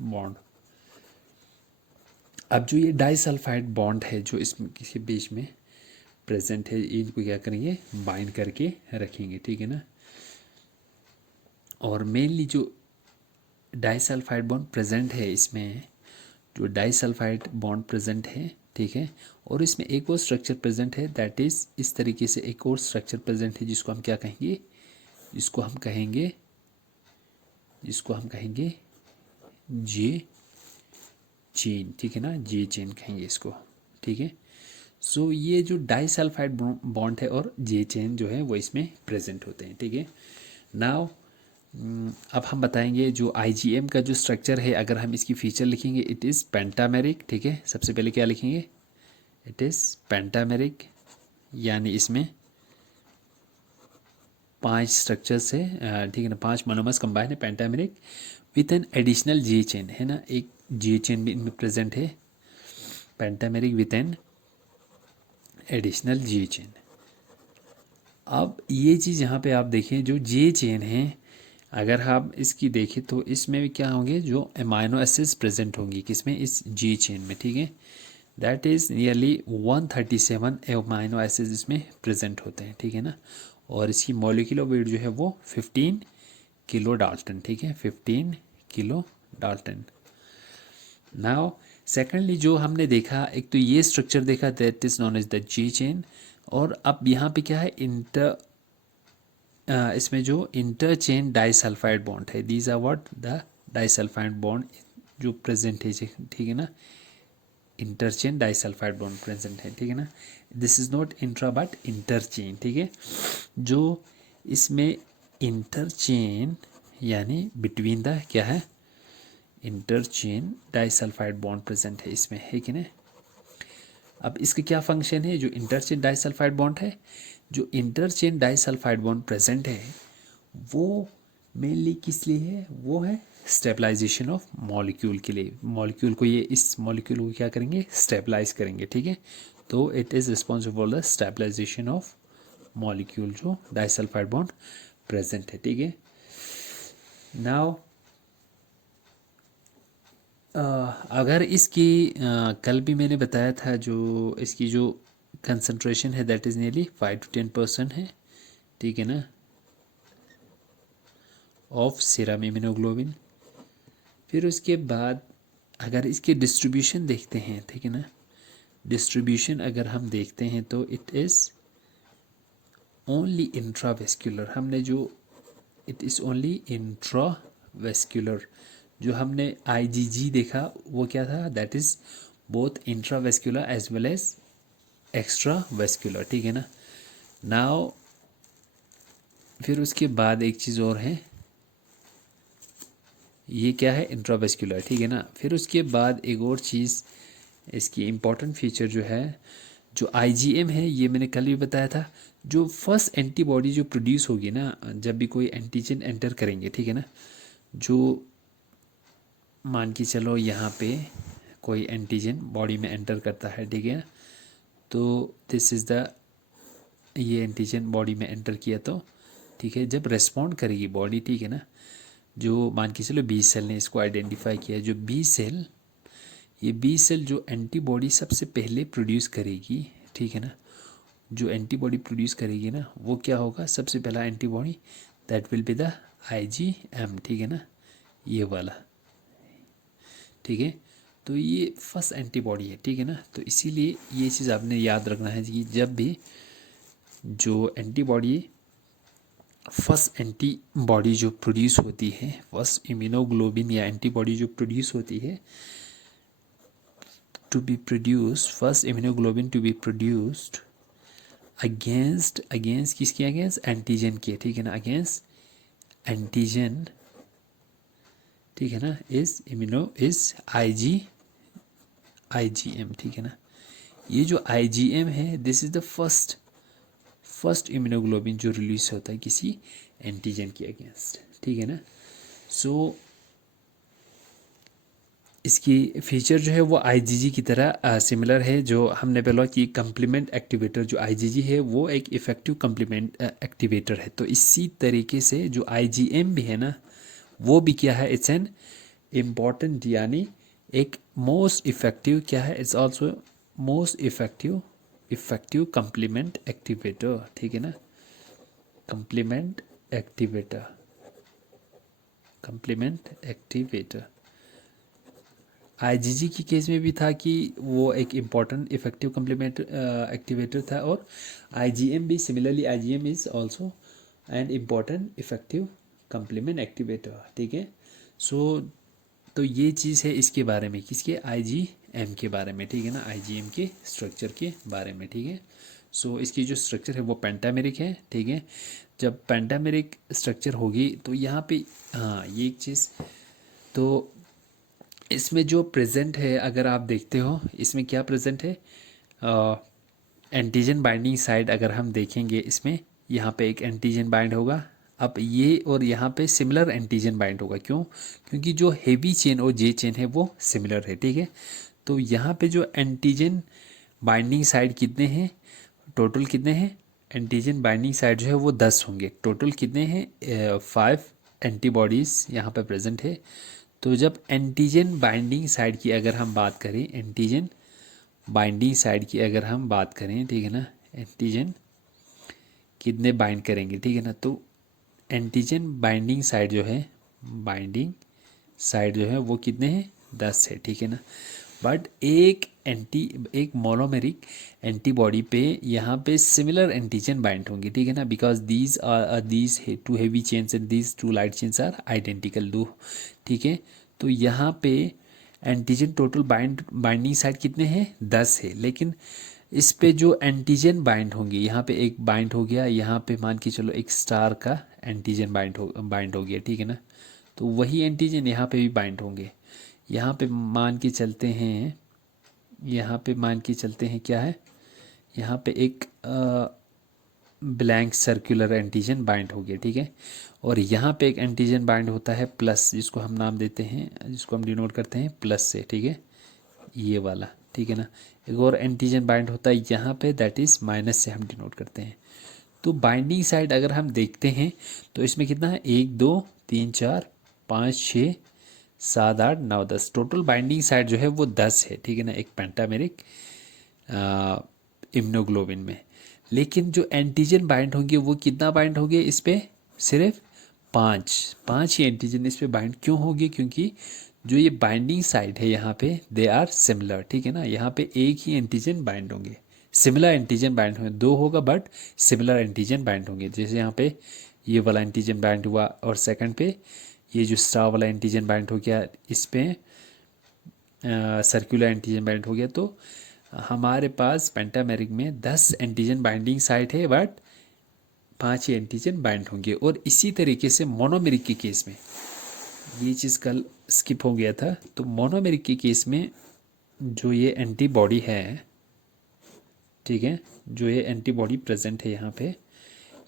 bond. अब जो ये डाइसल्फाइड बॉन्ड है जो इसमें किसी बीच में प्रेजेंट है, इनको क्या करेंगे, बाइंड करके रखेंगे, ठीक है ना। और मेनली जो डाइसल्फाइड बॉन्ड प्रेजेंट है इसमें, जो डाइसल्फाइड बॉन्ड प्रेजेंट है, ठीक है। और इसमें एक और स्ट्रक्चर प्रेजेंट है, दैट इज इस तरीके से एक और स्ट्रक्चर प्रेजेंट है, जिसको हम क्या कहेंगे, जिसको हम कहेंगे, जिसको हम कहेंगे जे चेन, ठीक है ना, जे चेन कहेंगे इसको, ठीक है। सो ये जो डाइसल्फाइड बॉन्ड है और जे चेन जो है वो इसमें प्रेजेंट होते हैं, ठीक है। नाउ अब हम बताएंगे जो आईजीएम का जो स्ट्रक्चर है, अगर हम इसकी फीचर लिखेंगे, इट इज़ पेंटामेरिक, ठीक है। सबसे पहले क्या लिखेंगे, इट इज़ पेंटामेरिक, यानी इसमें 5 स्ट्रक्चर्स है, ठीक है ना, 5 मोनोमर्स कंबाइन है, pentameric with an additional J chain, है ना, एक जे चेन भी इनमें प्रेजेंट है, pentameric with an additional J chain. अब ये चीज़ यहाँ पे आप देखें, जो जे चेन है अगर आप इसकी देखें तो इसमें भी क्या होंगे, जो अमाइनो एसिड्स प्रेजेंट होंगी, किसमें, इस जी चेन में, ठीक है। That is nearly 137 amino acids इसमें प्रेजेंट होते हैं, ठीक है ना। और इसकी मॉलिक्यूलर वेट जो है वो 15 किलो डाल्टन, ठीक है, 15 किलो डाल्टन। नाउ सेकेंडली जो हमने देखा, एक तो ये स्ट्रक्चर देखा, that is known as the G chain. और अब यहाँ पे क्या है, इसमें जो इंटरचेन डाइसल्फाइड बॉन्ड है, these are what, the disulphide bond जो प्रेजेंट है, ठीक है ना, इंटरचेन डाइसल्फाइड बॉन्ड प्रेजेंट है, ठीक है ना। This is not intra but interchain, ठीक है। जो इसमें इंटरचेन यानी बिटवीन द क्या है, इंटरचेन डाइसल्फाइड बॉन्ड प्रेजेंट है इसमें, है कि नहीं। अब इसका क्या फंक्शन है, जो इंटरचेन डाइसल्फाइड बॉन्ड है, जो इंटरचेन डाइसल्फाइड बॉन्ड प्रेजेंट है वो मेनली किस लिए है, वो है स्टेबलाइजेशन ऑफ मॉलिक्यूल के लिए। मॉलिक्यूल को ये इस मॉलिक्यूल को क्या करेंगे, स्टेबलाइज करेंगे, ठीक है। तो it is responsible for the stabilisation of molecule जो डाइसल्फाइड बॉन्ड प्रेजेंट है, ठीक है। नाउ अगर इसकी कल भी मैंने बताया था, जो इसकी जो कंसंट्रेशन है दैट इज़ नियरली 5 to 10% है, ठीक है ना, ऑफ सीरम इम्यूनोग्लोबिन। फिर उसके बाद अगर इसके डिस्ट्रीब्यूशन देखते हैं, ठीक है ना, डिस्ट्रीब्यूशन अगर हम देखते हैं तो इट इज़ ओनली इंट्रावेस्कुलर। हमने जो इट इज़ ओनली इंट्रावेस्कुलर, जो हमने आईजीजी देखा वो क्या था, that is both intravascular as well as extravascular, ठीक है ना। नाउ फिर उसके बाद एक चीज़ और है, ये क्या है, इंट्रावेस्कुलर, ठीक है ना। फिर उसके बाद एक और चीज़, इसकी इम्पॉर्टेंट फीचर जो है, जो आईजीएम है, ये मैंने कल भी बताया था, जो फर्स्ट एंटीबॉडी जो प्रोड्यूस होगी ना जब भी कोई एंटीजन एंटर करेंगे, ठीक है ना, जो मान के चलो यहाँ पे कोई एंटीजन बॉडी में एंटर करता है, ठीक है, तो दिस इज़ द, ये एंटीजन बॉडी में एंटर किया तो ठीक है, जब रेस्पॉन्ड करेगी बॉडी, ठीक है ना, जो मान के चलो बी सेल ने इसको आइडेंटिफाई किया, जो बी सेल, ये बी सेल जो एंटीबॉडी सबसे पहले प्रोड्यूस करेगी, ठीक है ना, जो एंटीबॉडी प्रोड्यूस करेगी ना, वो क्या होगा, सबसे पहला antibody, that will be the IgM, ठीक है ना, ये वाला, ठीक है। तो ये फर्स्ट एंटीबॉडी है, ठीक है ना। तो इसीलिए ये चीज़ आपने याद रखना है कि जब भी जो एंटीबॉडी, फर्स्ट एंटीबॉडी जो प्रोड्यूस होती है, फर्स्ट इम्यूनोग्लोबिन या एंटीबॉडी जो प्रोड्यूस होती है, to be produce, first immunoglobin to be produced against, against किसके, अगेंस्ट एंटीजन के, ठीक है ना, अगेंस्ट एंटीजन, ठीक है ना, इज इम्यूनो इज आईजीएम, ठीक है ना। ये जो आईजीएम है, this is the first immunoglobulin जो रिलीज होता है किसी एंटीजन के अगेंस्ट, ठीक है ना। सो इसकी फीचर जो है वो आईजीजी की तरह सिमिलर है, जो हमने बोला कि कंप्लीमेंट एक्टिवेटर, जो आईजीजी है वो एक इफ़ेक्टिव कंप्लीमेंट एक्टिवेटर है। तो इसी तरीके से जो आईजीएम भी है ना, वो भी क्या है, इट्स एन इम्पॉर्टेंट, यानी एक मोस्ट इफ़ेक्टिव क्या है, it's also most effective complement activator, ठीक है ना, complement activator, complement activator. IgG की केस में भी था कि वो एक इम्पॉर्टेंट इफेक्टिव कम्प्लीमेंट एक्टिवेटर था, और आईजीएम भी similarly, IgM is also an important effective complement activator, ठीक है। सो तो ये चीज़ है इसके बारे में, किसके, आईजीएम के बारे में, ठीक है ना, आईजीएम के स्ट्रक्चर के बारे में, ठीक है। सो इसकी जो स्ट्रक्चर है वो पेंटामेरिक है, ठीक है। जब पेंटामेरिक स्ट्रक्चर होगी तो यहाँ पे, हाँ ये एक चीज़, तो इसमें जो प्रेजेंट है, अगर आप देखते हो इसमें क्या प्रेजेंट है, एंटीजन बाइंडिंग साइड अगर हम देखेंगे इसमें, यहाँ पे एक एंटीजन बाइंड होगा, अब ये और यहाँ पे सिमिलर एंटीजन बाइंड होगा, क्यों, क्योंकि जो हेवी चेन और जे चेन है वो सिमिलर है, ठीक है। तो यहाँ पे जो एंटीजन बाइंडिंग साइड कितने हैं, टोटल कितने हैं, एंटीजन बाइंडिंग साइड जो है वो 10 होंगे, टोटल कितने हैं, 5 एंटीबॉडीज़ यहाँ पे प्रेजेंट है। तो जब एंटीजन बाइंडिंग साइड की अगर हम बात करें, एंटीजन बाइंडिंग साइड की अगर हम बात करें, ठीक है ना, एंटीजन कितने बाइंड करेंगे, ठीक है ना, तो एंटीजन बाइंडिंग साइड जो है, बाइंडिंग साइड जो है वो कितने हैं, 10 है, ठीक है ना। बट एक मोनोमेरिक एंटीबॉडी पे यहाँ पे सिमिलर एंटीजन बाइंड होंगे, ठीक है ना, because these two heavy chains and these two light chains are identical दो, ठीक है। तो यहाँ पे एंटीजन टोटल बाइंडिंग साइड कितने हैं, 10 है, लेकिन इस पे जो एंटीजन बाइंड होंगे, यहाँ पे एक बाइंड हो गया, यहाँ पे मान के चलो एक स्टार का एंटीजन बाइंड हो गया, ठीक है ना। तो वही एंटीजन यहाँ पे भी बाइंड होंगे, यहाँ पे मान के चलते हैं, यहाँ पे मान के चलते हैं क्या है, यहाँ पे एक ब्लैंक सर्कुलर एंटीजन बाइंड हो गया, ठीक है। और यहाँ पे एक एंटीजन बाइंड होता है प्लस, जिसको हम नाम देते हैं, जिसको हम डिनोट करते हैं प्लस से, ठीक है, ये वाला, ठीक है ना। एक और एंटीजन बाइंड होता है यहाँ पे, दैट इज़ माइनस से हम डिनोट करते हैं। तो बाइंडिंग साइड अगर हम देखते हैं तो इसमें कितना है, 1 2 3 4 5 6 7 8 9 10, टोटल बाइंडिंग साइड जो है वो 10 है, ठीक है ना, एक पेंटामेरिक इम्यूनोग्लोबिन में। लेकिन जो एंटीजन बाइंड होंगे वो कितना बाइंड होंगे इस पे, सिर्फ 5 5 ही एंटीजन इस पे बाइंड क्यों होंगे, क्योंकि जो ये बाइंडिंग साइट है यहाँ पे दे आर सिमिलर, ठीक है ना, यहाँ पे एक ही एंटीजन बाइंड होंगे, सिमिलर एंटीजन बाइंड होंगे, दो होगा बट सिमिलर एंटीजन बाइंड होंगे। जैसे यहाँ पे ये वाला एंटीजन बाइंड हुआ और सेकंड पे ये जो स्टार वाला एंटीजन बाइंड हो गया, इस पे सर्कुलर एंटीजन बाइंड हो गया। तो हमारे पास पेंटामेरिक में 10 एंटीजन बाइंडिंग साइट है बट 5 ही एंटीजन बाइंड होंगे। और इसी तरीके से मोनोमेरिक के केस में, ये चीज़ कल स्किप हो गया था, तो मोनोमेरिक के केस में जो ये एंटीबॉडी है, ठीक है, जो ये एंटीबॉडी प्रेजेंट है यहाँ पे,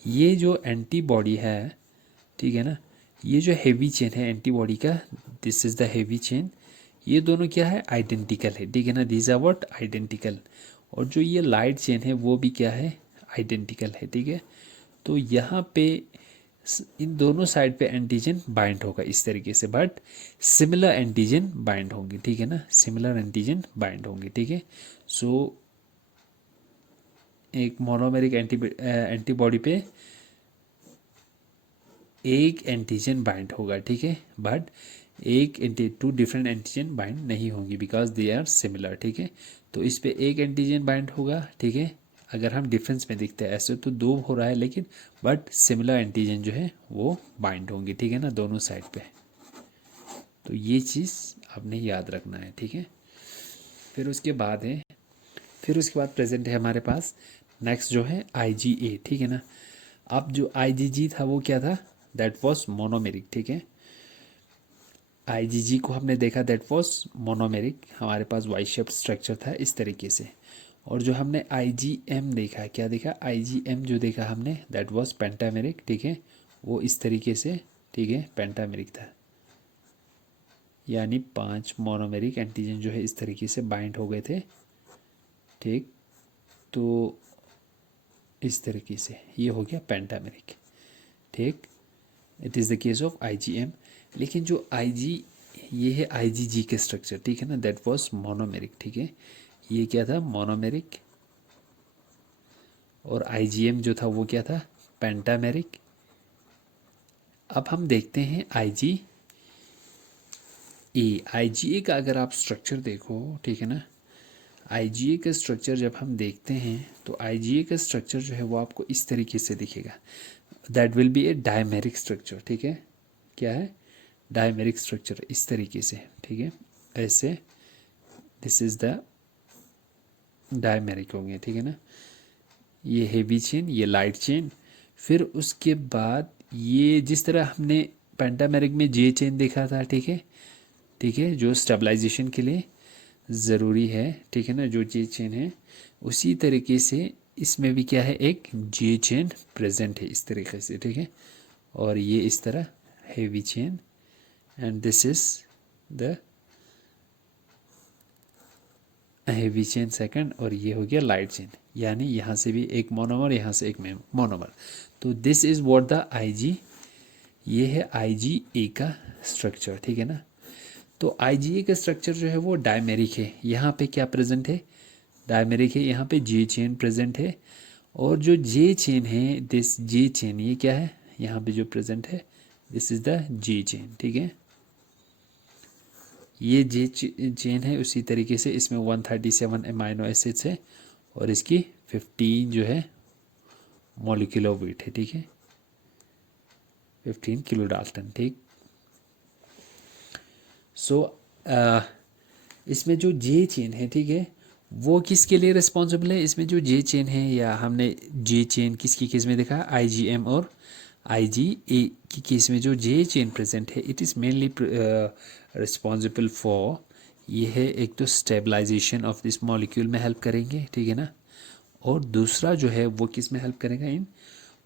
ये जो एंटीबॉडी है, ठीक है ना, ये जो हेवी चेन है एंटीबॉडी का, this is the heavy chain, ये दोनों क्या है, आइडेंटिकल है, ठीक है ना, दीज आर व्हाट, आइडेंटिकल। और जो ये लाइट चेन है वो भी क्या है, आइडेंटिकल है, ठीक है। तो यहाँ पे इन दोनों साइड पे एंटीजन बाइंड होगा इस तरीके से, बट सिमिलर एंटीजन बाइंड होंगे, ठीक है ना, सिमिलर एंटीजन बाइंड होंगे, ठीक है। सो एक मोनोमेरिक एंटीबॉडी पे एक एंटीजन बाइंड होगा, ठीक है, but two different antigen bind नहीं होंगी बिकॉज दे आर सिमिलर, ठीक है। तो इस पे एक एंटीजन बाइंड होगा, ठीक है। अगर हम डिफरेंस में देखते हैं ऐसे तो दो हो रहा है, लेकिन बट सिमिलर एंटीजन जो है वो बाइंड होंगे, ठीक है ना, दोनों साइड पे। तो ये चीज़ आपने याद रखना है, ठीक है। फिर उसके बाद प्रेजेंट है हमारे पास नेक्स्ट जो है IgA, ठीक है ना। अब जो IgG था वो क्या था, दैट वॉज मोनोमेरिक, ठीक है। IgG को हमने देखा, दैट वॉज मोनोमेरिक, हमारे पास वाई शेप स्ट्रक्चर था इस तरीके से। और जो हमने IgM देखा, क्या देखा, IgM जो देखा हमने, दैट वॉज पेंटामेरिक, ठीक है, वो इस तरीके से, ठीक है, पेंटामेरिक था, यानी 5 मोनोमेरिक एंटीजन जो है इस तरीके से बाइंड हो गए थे, ठीक। तो इस तरीके से ये हो गया पेंटामेरिक, ठीक। It is the case of IgM। लेकिन जो ये है IgG के स्ट्रक्चर, ठीक है ना, दैट वाज मोनोमेरिक, ठीक है, ये क्या था, मोनोमेरिक। और IgM जो था वो क्या था, पेंटामेरिक। अब हम देखते हैं IgA का अगर आप स्ट्रक्चर देखो, ठीक है ना, IgA का स्ट्रक्चर जब हम देखते हैं तो IgA का स्ट्रक्चर जो है वो आपको इस तरीके से दिखेगा, that will be A dimeric structure, ठीक है, क्या है, डायमेरिक स्ट्रक्चर इस तरीके से, ठीक है, ऐसे, दिस इज द डायमेरिक होंगे, ठीक है ना, ये हेवी चेन, ये लाइट चेन। फिर उसके बाद ये जिस तरह हमने पेंटामेरिक में जे चेन देखा था, ठीक है, ठीक है, जो स्टेबलाइजेशन के लिए ज़रूरी है, ठीक है ना, जो जे चेन है, उसी तरीके से इसमें भी क्या है, एक जे चेन प्रेजेंट है इस तरीके से, ठीक है। और ये इस तरह heavy chain, and this is the heavy chain second, और ये हो गया लाइट चेन, यानी यहाँ से भी एक मोनोमर, यहाँ से एक मोनोमर। तो दिस इज व्हाट द ये है IgA का स्ट्रक्चर, ठीक है ना। तो IgA का स्ट्रक्चर जो है वो डायमेरिक है, यहाँ पे क्या प्रेजेंट है, डायमेरिक है, यहाँ पे जे चेन प्रेजेंट है। और जो जे चेन है, दिस जे चेन, ये क्या है, यहाँ पे जो प्रेजेंट है, this is the J chain, ठीक है, ये जे चेन है। उसी तरीके से इसमें 137 अमाइनो एसिड्स है और इसकी 15 जो है मॉलिक्यूलर वेट है, ठीक है, 15 किलो डाल्टन, ठीक। सो इसमें जो जे चेन है, ठीक है, वो किसके लिए रिस्पॉन्सिबल है, इसमें जो जे चेन है, या हमने जे चेन किसकी केस में देखा, IgM और IgA की केस में जो जे चेन प्रेजेंट है, it is mainly responsible for, ये है एक तो स्टेबलाइजेशन ऑफ दिस मॉलिक्यूल में हेल्प करेंगे, ठीक है ना, और दूसरा जो है वो किस में हेल्प करेगा, इन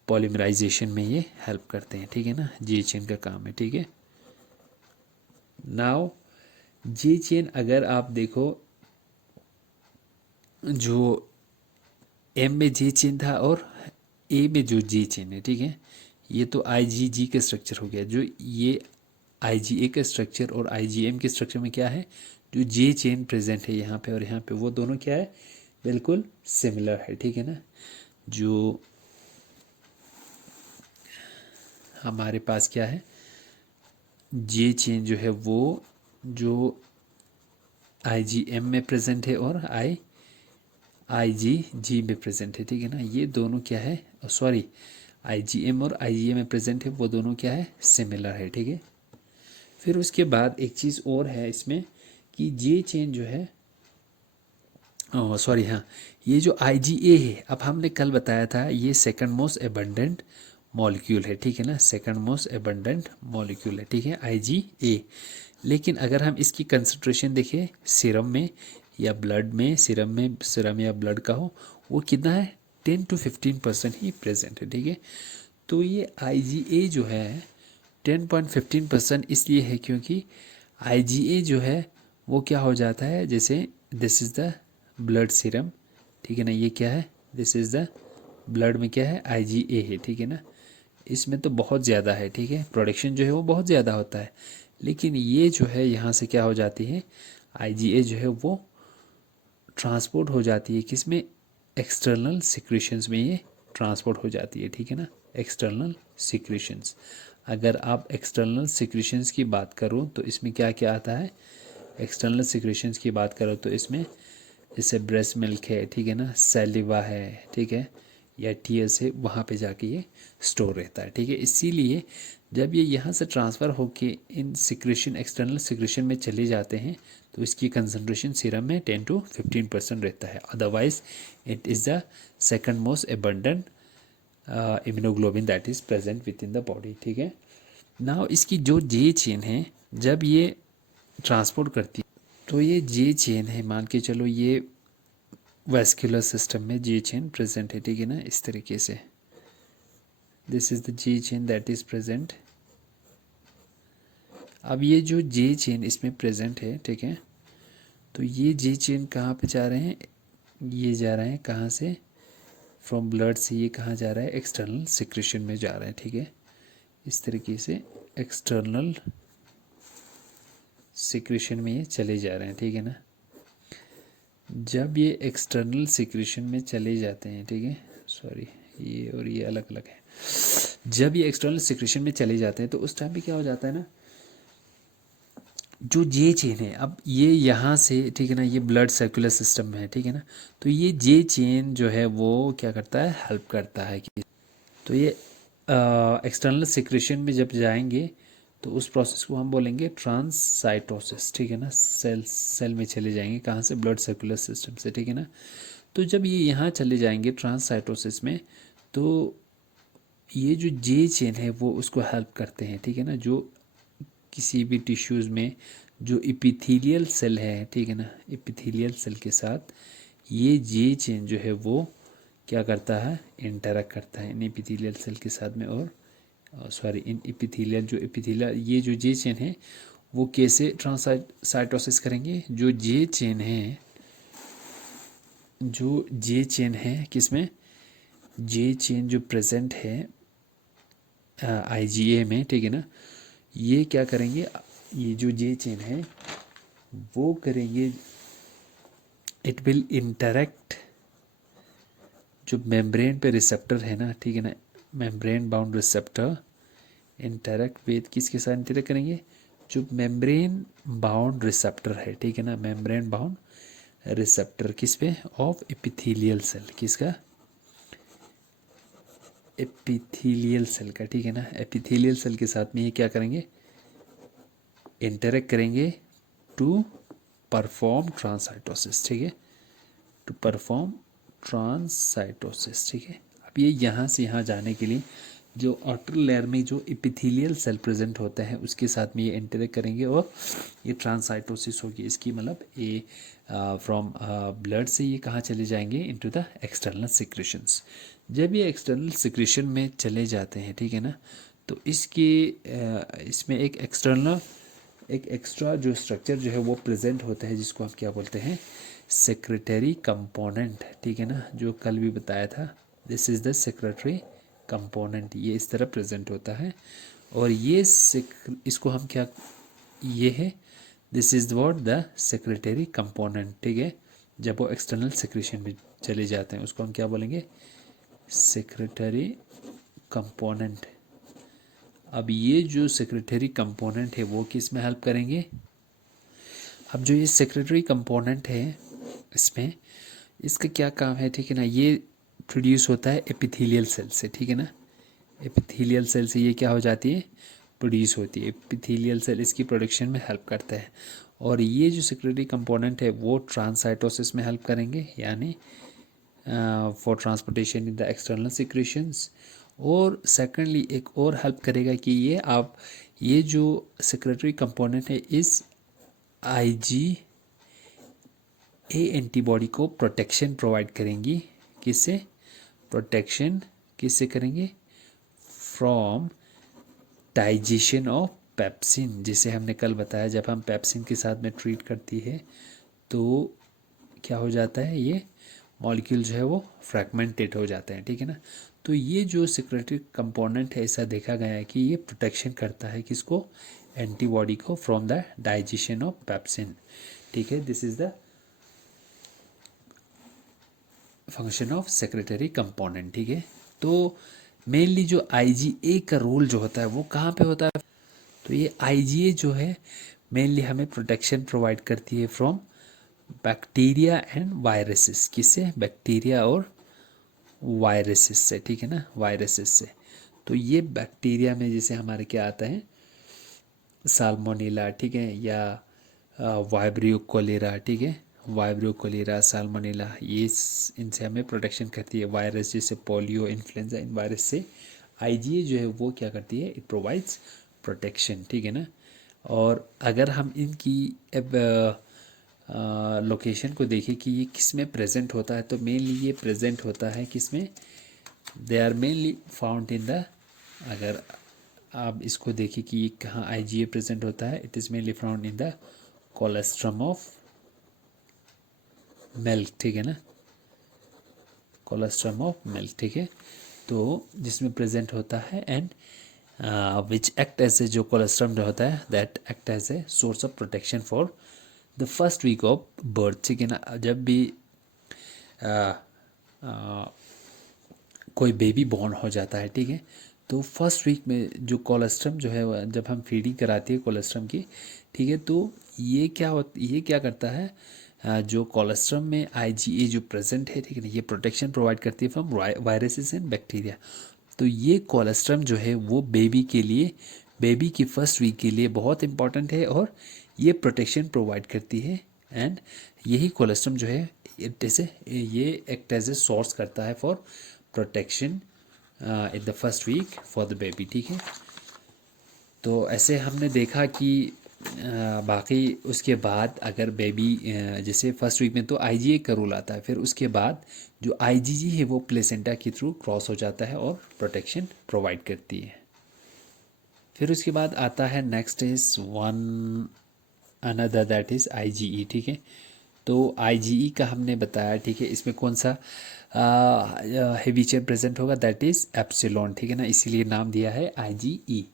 पॉलीमराइजेशन में ये हेल्प करते हैं, ठीक है ना, जे चेन का काम है, ठीक है। नाउ जे चेन अगर आप देखो, जो M में जे चेन था और A में जो जे चेन है, ठीक है, ये तो IgG का स्ट्रक्चर हो गया। जो ये IgA का स्ट्रक्चर और IgM के स्ट्रक्चर में क्या है, जो जे चेन प्रेजेंट है यहाँ पे और यहाँ पे, वो दोनों क्या है, बिल्कुल सिमिलर है, ठीक है ना। जो हमारे पास क्या है, जे चेन जो है वो जो आईजीएम में प्रेजेंट है और आईजीजी में प्रेजेंट है, ठीक है ना। ये दोनों क्या है, सॉरी, आईजीएम और आईजीए में प्रेजेंट है, वो दोनों क्या है, सिमिलर है, ठीक है। फिर उसके बाद एक चीज़ और है इसमें कि जे चेन जो है, सॉरी हाँ, ये जो आईजीए है, अब हमने कल बताया था ये सेकंड मोस्ट एबंडेंट मॉलिक्यूल है, ठीक है ना, सेकंड मोस्ट एबंडेंट मॉलिक्यूल है, ठीक है, आईजीए। लेकिन अगर हम इसकी कंसंट्रेशन देखें सीरम में या ब्लड में, सीरम या ब्लड का हो, वो कितना है, 10 to 15% ही प्रेजेंट है, ठीक है। तो ये आईजीए जो है 10.15% इसलिए है क्योंकि आईजीए जो है वो क्या हो जाता है, जैसे this is the blood serum, ठीक है ना, ये क्या है, दिस इज़ द ब्लड में क्या है, आईजीए है, ठीक है ना। इसमें तो बहुत ज़्यादा है, ठीक है, प्रोडक्शन जो है वो बहुत ज़्यादा होता है। लेकिन ये जो है यहाँ से क्या हो जाती है, आईजीए जो है वो ट्रांसपोर्ट हो जाती है किस में, एक्सटर्नल सिक्रीशंस में ये ट्रांसपोर्ट हो जाती है, ठीक है ना, एक्सटर्नल सिक्रीशंस। अगर आप एक्सटर्नल सिक्रीशंस की बात करो तो इसमें क्या क्या आता है, एक्सटर्नल सिक्रीशंस की बात करो तो इसमें जैसे ब्रेस्ट मिल्क है, ठीक है ना, सैलिवा है, ठीक है, या टीयर्स है, वहाँ पे जाके ये स्टोर रहता है, ठीक है। इसीलिए जब ये यहाँ से ट्रांसफ़र होके इन सिक्रेशन, एक्सटर्नल सिक्रेशन में चले जाते हैं तो इसकी कंसंट्रेशन सीरम में 10 to 15% रहता है। Otherwise it is the second most abundant immunoglobulin that is present within the body, ठीक है। नाउ इसकी जो जे चेन है जब ये ट्रांसपोर्ट करती है तो ये जे चेन है, मान के चलो ये वेस्कुलर सिस्टम में जे चेन प्रेजेंट है, ठीक है ना, इस तरीके से this is the J chain that is present. अब ये जो जे चेन इसमें प्रेजेंट है, ठीक है, तो ये जे चेन कहाँ पे जा रहे हैं, ये जा रहे हैं कहाँ से, फ्रॉम ब्लड से ये कहाँ जा रहा है, एक्सटर्नल सिक्रेशन में जा रहा है, ठीक है, इस तरीके से एक्सटर्नल सिक्रेशन में ये चले जा रहे हैं, ठीक है ना। जब ये एक्सटर्नल सिक्रेशन में चले जाते हैं, ठीक है, सॉरी ये और ये अलग अलग है, जब ये एक्सटर्नल सिक्रेशन में चले जाते हैं तो उस टाइम पे क्या हो जाता है ना, जो जे चेन है, अब ये यहाँ से, ठीक है ना, ये ब्लड सर्कुलर सिस्टम में है, ठीक है ना, तो ये जे चेन जो है वो क्या करता है, हेल्प करता है कि तो ये एक्सटर्नल सिक्रेशन में जब जाएंगे तो उस प्रोसेस को हम बोलेंगे ट्रांससाइटोसिस, ठीक है ना, सेल में चले जाएंगे कहाँ से, ब्लड सर्कुलर सिस्टम से, ठीक है ना। तो जब ये यहाँ चले जाएंगे ट्रांससाइटोसिस में तो ये जो जे चेन है वो उसको हेल्प करते हैं, ठीक है ना, जो किसी भी टिश्यूज़ में जो इपिथीलियल सेल है, ठीक है ना, इपिथीलियल सेल के साथ ये जे चेन जो है वो क्या करता है, इंटरेक्ट करता है इन इपिथीलियल सेल के साथ में, और सॉरी इन इपिथीलियल जो इपिथीलियल ये जो जे चेन है वो कैसे ट्रांससाइटोसिस करेंगे, जो जे चेन है, जो जे चेन है किसमें, जे चेन जो प्रेजेंट है आईजीए में, ठीक है ना, ये क्या करेंगे, ये जो जे चेन है वो करेंगे, इट विल इंटरेक्ट, जो मेम्ब्रेन पे रिसेप्टर है ना, ठीक है ना, membrane bound receptor interact with किसके साथ इंटरेक्ट करेंगे, जो मेम्ब्रेन बाउंड रिसेप्टर है, ठीक है ना, मेम्ब्रेन बाउंड रिसेप्टर किस पे, ऑफ एपिथेलियल सेल, किसका, एपिथेलियल सेल का, ठीक है ना, एपिथेलियल सेल के साथ में ये क्या करेंगे, इंटरेक्ट करेंगे टू परफॉर्म ट्रांससाइटोसिस, ठीक है, टू परफॉर्म ट्रांससाइटोसिस, ठीक है। अब ये यहाँ से यहाँ जाने के लिए जो आउटर लेयर में जो एपिथेलियल सेल प्रेजेंट होता है उसके साथ में ये इंटरेक्ट करेंगे और ये ट्रांससाइटोसिस होगी इसकी, मतलब ये फ्रॉम ब्लड से ये कहाँ चले जाएंगे, इनटू द एक्सटर्नल सिक्रेशंस। जब ये एक्सटर्नल सिक्रेशन में चले जाते हैं, ठीक है ना, तो इसके इसमें एक एक्स्ट्रा जो स्ट्रक्चर जो है वो प्रेजेंट होता है जिसको हम क्या बोलते हैं, सेक्रेटरी कंपोनेंट, ठीक है ना, जो कल भी बताया था, this is the secretary component, ये इस तरह प्रेजेंट होता है। और ये इसको हम क्या, ये है, this is what the secretary component, ठीक है। जब वो एक्सटर्नल सेक्रेशन में चले जाते हैं उसको हम क्या बोलेंगे, सेक्रेटरी कंपोनेंट। अब ये जो सेक्रेटरी कंपोनेंट है वो किस में हेल्प करेंगे? अब जो ये सेक्रेटरी कंपोनेंट है इसमें इसका क्या काम है, ठीक है ना, ये प्रोड्यूस होता है एपिथेलियल सेल से, ठीक है ना, एपिथेलियल सेल से ये क्या हो जाती है, प्रोड्यूस होती है। एपिथेलियल सेल इसकी प्रोडक्शन में हेल्प करता है। और ये जो सेक्रेटरी कंपोनेंट है वो ट्रांससाइटोसिस में हेल्प करेंगे, यानी for transportation in the external secretions. और सेकेंडली एक और हेल्प करेगा कि ये जो सेक्रेटरी कंपोनेंट है इस आईजी ए एंटीबॉडी को प्रोटेक्शन प्रोवाइड करेंगी। किससे प्रोटेक्शन, किससे करेंगे? फ्रॉम डाइजेशन ऑफ पेप्सिन, जिसे हमने कल बताया जब हम पेप्सिन के साथ में ट्रीट करती है तो क्या हो जाता है, ये मॉलिक्यूल जो है वो फ्रैगमेंटेड हो जाते हैं, ठीक है ना। तो ये जो सेक्रेटरी कंपोनेंट है ऐसा देखा गया है कि ये प्रोटेक्शन करता है किसको, एंटीबॉडी को, from the digestion of pepsin, ठीक है। This is the function of secretary component, ठीक है। तो मेनली जो आईजीए का रोल जो होता है वो कहाँ पे होता है? तो ये आईजीए जो है मेनली हमें प्रोटेक्शन प्रोवाइड करती है फ्रॉम बैक्टीरिया एंड वायरसेस। किससे? बैक्टीरिया और वायरसेस से, ठीक है ना, वायरसेस से। तो ये बैक्टीरिया में जैसे हमारे क्या आता है, साल्मोनेला, ठीक है, या वाइब्रियो कोलेरा, ठीक है, वाइब्रियो कोलेरा, साल्मोनेला, ये इनसे हमें प्रोटेक्शन करती है। वायरस जैसे पोलियो, इन्फ्लुएंजा, इन वायरस से आईजीए जो है वो क्या करती है, इट प्रोवाइड्स प्रोटेक्शन, ठीक है ना। और अगर हम इनकी लोकेशन को देखें कि ये किस में प्रेजेंट होता है, तो मेनली ये प्रेजेंट होता है किस में, they are mainly found in the, अगर आप इसको देखें कि ये कहाँ आईजीए प्रेजेंट होता है, it is mainly found in the colostrum of milk, ठीक है ना, कोलेस्ट्रम ऑफ मिल्क, ठीक है। तो जिसमें प्रेजेंट होता है and which act as a, जो कोलेस्ट्रम जो होता है that act as a source of protection for the first week of birth, ठीक है ना। जब भी कोई बेबी बॉर्न हो जाता है, ठीक है, तो फर्स्ट वीक में जो कोलेस्ट्रम जो है, जब हम फीडिंग कराती है कोलेस्ट्रम की, ठीक है, तो ये क्या करता है, जो कोलेस्ट्रम में आईजीए जो प्रेजेंट है, ठीक है ना, ये प्रोटेक्शन प्रोवाइड करती है फ्रॉम वायरसेस एंड बैक्टीरिया। तो ये कोलेस्ट्रम जो है वो बेबी के लिए, बेबी की फर्स्ट वीक के लिए बहुत इंपॉर्टेंट है और ये प्रोटेक्शन प्रोवाइड करती है। एंड यही कोलेस्ट्रम जो है ये एक्ट एज ए सोर्स करता है for protection in the first week for the baby, ठीक है। तो ऐसे हमने देखा कि बाकी उसके बाद अगर बेबी जैसे फर्स्ट वीक में तो आईजीए का रूल आता है, फिर उसके बाद जो आईजीजी है वो प्लेसेंटा के थ्रू क्रॉस हो जाता है और प्रोटेक्शन प्रोवाइड करती है। फिर उसके बाद आता है next is one another that is IgE, ठीक है। तो आईजीई का हमने बताया, ठीक है, इसमें कौन सा हेवी चेन प्रेजेंट होगा, दैट इज़ एप्सिलॉन, ठीक है ना, इसीलिए नाम दिया है आईजीई।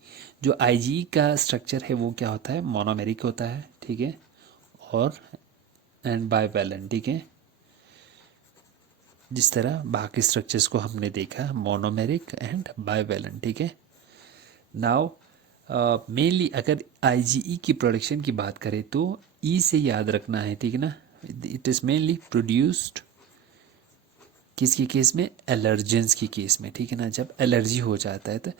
जो आईजीई का स्ट्रक्चर है वो क्या होता है, मोनोमेरिक होता है, ठीक है, और एंड बाइवैलेंट, ठीक है, जिस तरह बाकी स्ट्रक्चर्स को हमने देखा, मोनोमेरिक एंड बाइवैलेंट, ठीक है। नाउ मेनली अगर आईजीई की प्रोडक्शन की बात करें तो ई से याद रखना है, ठीक है ना, इट इज़ मेनली प्रोड्यूस्ड किसके केस में, एलर्जेंस की केस में, ठीक है ना। जब एलर्जी हो जाता है, तो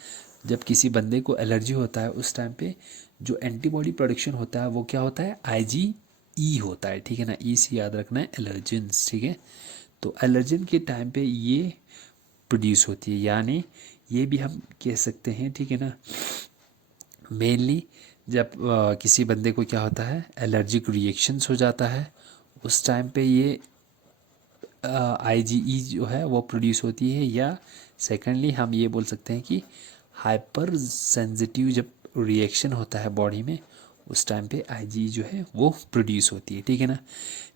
जब किसी बंदे को एलर्जी होता है उस टाइम पे जो एंटीबॉडी प्रोडक्शन होता है वो क्या होता है, आईजीई होता है, ठीक है ना, ई से याद रखना है, एलर्जेंस, ठीक है। तो एलर्जन के टाइम पे ये प्रोड्यूस होती है, यानी ये भी हम कह सकते हैं, ठीक है ना, मेनली जब किसी बंदे को क्या होता है, एलर्जिक रिएक्शंस हो जाता है, उस टाइम पे ये आईजीई जो है वो प्रोड्यूस होती है। या सेकेंडली हम ये बोल सकते हैं कि हाइपर सेंसिटिव जब रिएक्शन होता है बॉडी में उस टाइम पे आईजीई जो है वो प्रोड्यूस होती है, ठीक है ना।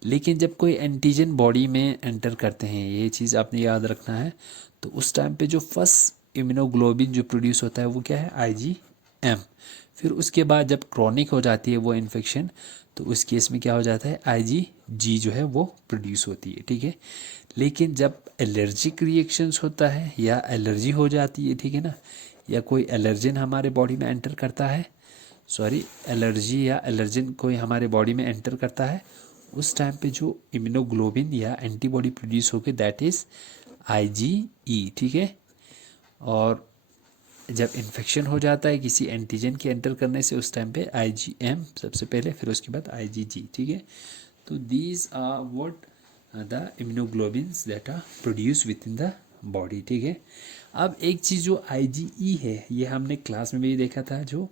लेकिन जब कोई एंटीजन बॉडी में एंटर करते हैं, ये चीज़ आपने याद रखना है, तो उस टाइम पे जो फर्स्ट इम्यूनोग्लोबिन जो प्रोड्यूस होता है वो क्या है, आईजीएम। फिर उसके बाद जब क्रॉनिक हो जाती है वो इन्फेक्शन, तो उस केस में क्या हो जाता है, IgG जो है वो प्रोड्यूस होती है, ठीक है। लेकिन जब एलर्जिक रिएक्शंस होता है या एलर्जी हो जाती है, ठीक है ना, या कोई एलर्जन हमारे बॉडी में एंटर करता है, सॉरी एलर्जी या एलर्जन कोई हमारे बॉडी में एंटर करता है, उस टाइम पे जो इम्यूनोग्लोबिन या एंटीबॉडी प्रोड्यूस होगी दैट इज़ IgE, ठीक है। और जब इन्फेक्शन हो जाता है किसी एंटीजन के एंटर करने से, उस टाइम पे IgM सबसे पहले, फिर उसके बाद IgG, ठीक है। तो these are what the immunoglobins that are produce within the body, ठीक है। अब एक चीज़ जो IgE है, ये हमने क्लास में भी देखा था, जो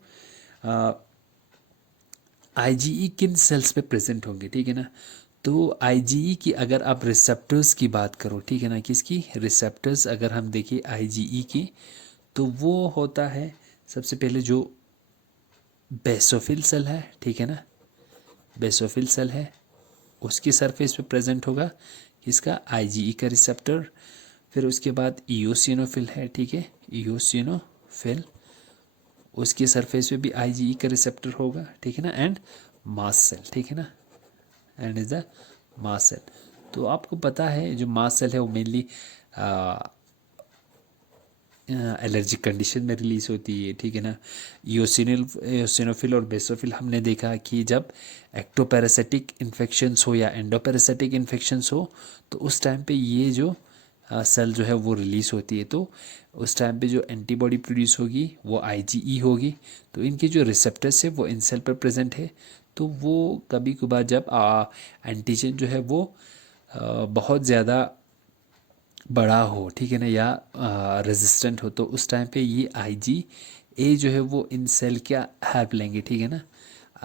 IgE किन सेल्स पे प्रेजेंट होंगे, ठीक है ना। तो IgE की अगर आप रिसेप्टर्स की बात करो, ठीक है ना, किसकी रिसेप्टर्स अगर हम देखें IgE की, तो वो होता है सबसे पहले जो बेसोफिल सेल है, ठीक है ना, बेसोफिल सेल है, उसकी सरफेस पे प्रेजेंट होगा किसका, IgE का रिसेप्टर। फिर उसके बाद इयोसिनोफिल है, ठीक है, इयोसिनोफिल, उसकी सरफेस पे भी IgE का रिसेप्टर होगा, ठीक है ना। एंड मास्ट सेल, ठीक है ना, and is the mast cell. तो आपको पता है जो मास्ट सेल है वो मेनली एलर्जिक कंडीशन में रिलीज होती है, ठीक है ना। इयोसिनोफिल और बेसोफिल हमने देखा कि जब एक्टोपैरासिटिक इन्फेक्शंस हो या एंडोपैरासिटिक इन्फेक्शंस हो, तो उस टाइम पे ये जो सेल जो है वो रिलीज होती है, तो उस टाइम पे जो एंटीबॉडी प्रोड्यूस होगी वो IgE होगी। तो इनके जो रिसेप्टर्स है वो इन सेल पर प्रेजेंट है, तो वो कभी कभार जब एंटीजन जो है वो बहुत ज़्यादा बड़ा हो, ठीक है ना, या रेजिस्टेंट हो, तो उस टाइम पे ये IgA जो है वो इन सेल का हेल्प लेंगे, ठीक है ना,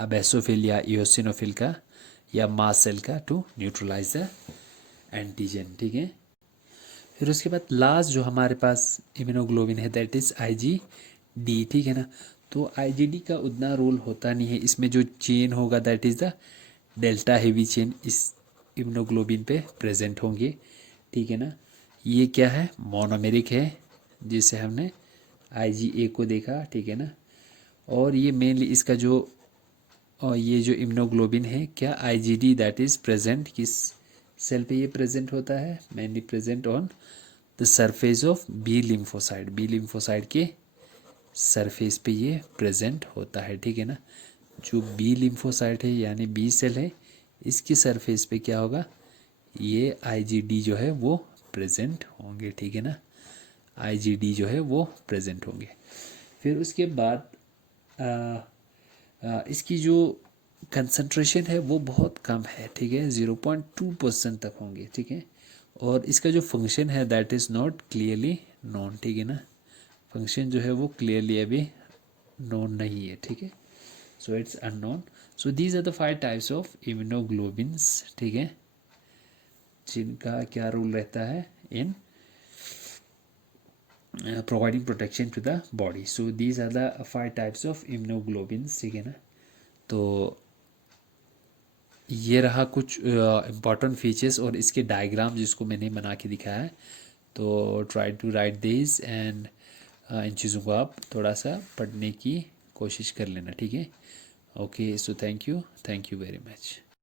बेसोफिल या इयोसिनोफिल का या मास सेल का, टू न्यूट्रलाइज द एंटीजन, ठीक है। फिर उसके बाद लास्ट जो हमारे पास इम्यूनोग्लोबिन है दैट इज़ IgD, ठीक है ना। तो IgD का उतना रोल होता नहीं है, इसमें जो चेन होगा that is the delta heavy chain इस इम्यूनोग्लोबिन पे प्रेजेंट होंगे, ठीक है ना। ये क्या है, मोनोमेरिक है, जिसे हमने IgA को देखा, ठीक है ना। और ये मेनली इसका जो और ये जो इम्यूनोग्लोबिन है क्या, IgD दैट इज़ प्रेजेंट किस सेल पे ये प्रेजेंट होता है, mainly present on the surface of B lymphocyte, B lymphocyte के सरफेस पे ये प्रेजेंट होता है, ठीक है ना। जो बी लिम्फोसाइट है यानी बी सेल है, इसकी सरफेस पे क्या होगा, ये IgD जो है वो प्रेजेंट होंगे, ठीक है ना, IgD जो है वो प्रेजेंट होंगे। फिर उसके बाद इसकी जो कंसंट्रेशन है वो बहुत कम है, ठीक है, 0.2% तक होंगे, ठीक है। और इसका जो फंक्शन है that is not clearly known, ठीक है ना, फंक्शन जो है वो क्लियरली अभी नोन नहीं है, ठीक है, so it's unknown. So these are the 5 types of immunoglobins, ठीक है, जिनका क्या रोल रहता है इन providing protection to the body. So these are the 5 types of immunoglobulins, ठीक है ना। तो ये रहा कुछ इम्पॉर्टेंट फीचर्स और इसके डायग्राम जिसको मैंने बना के दिखाया है। तो try to write this and इन चीज़ों को आप थोड़ा सा पढ़ने की कोशिश कर लेना, ठीक है। Okay, so thank you very much.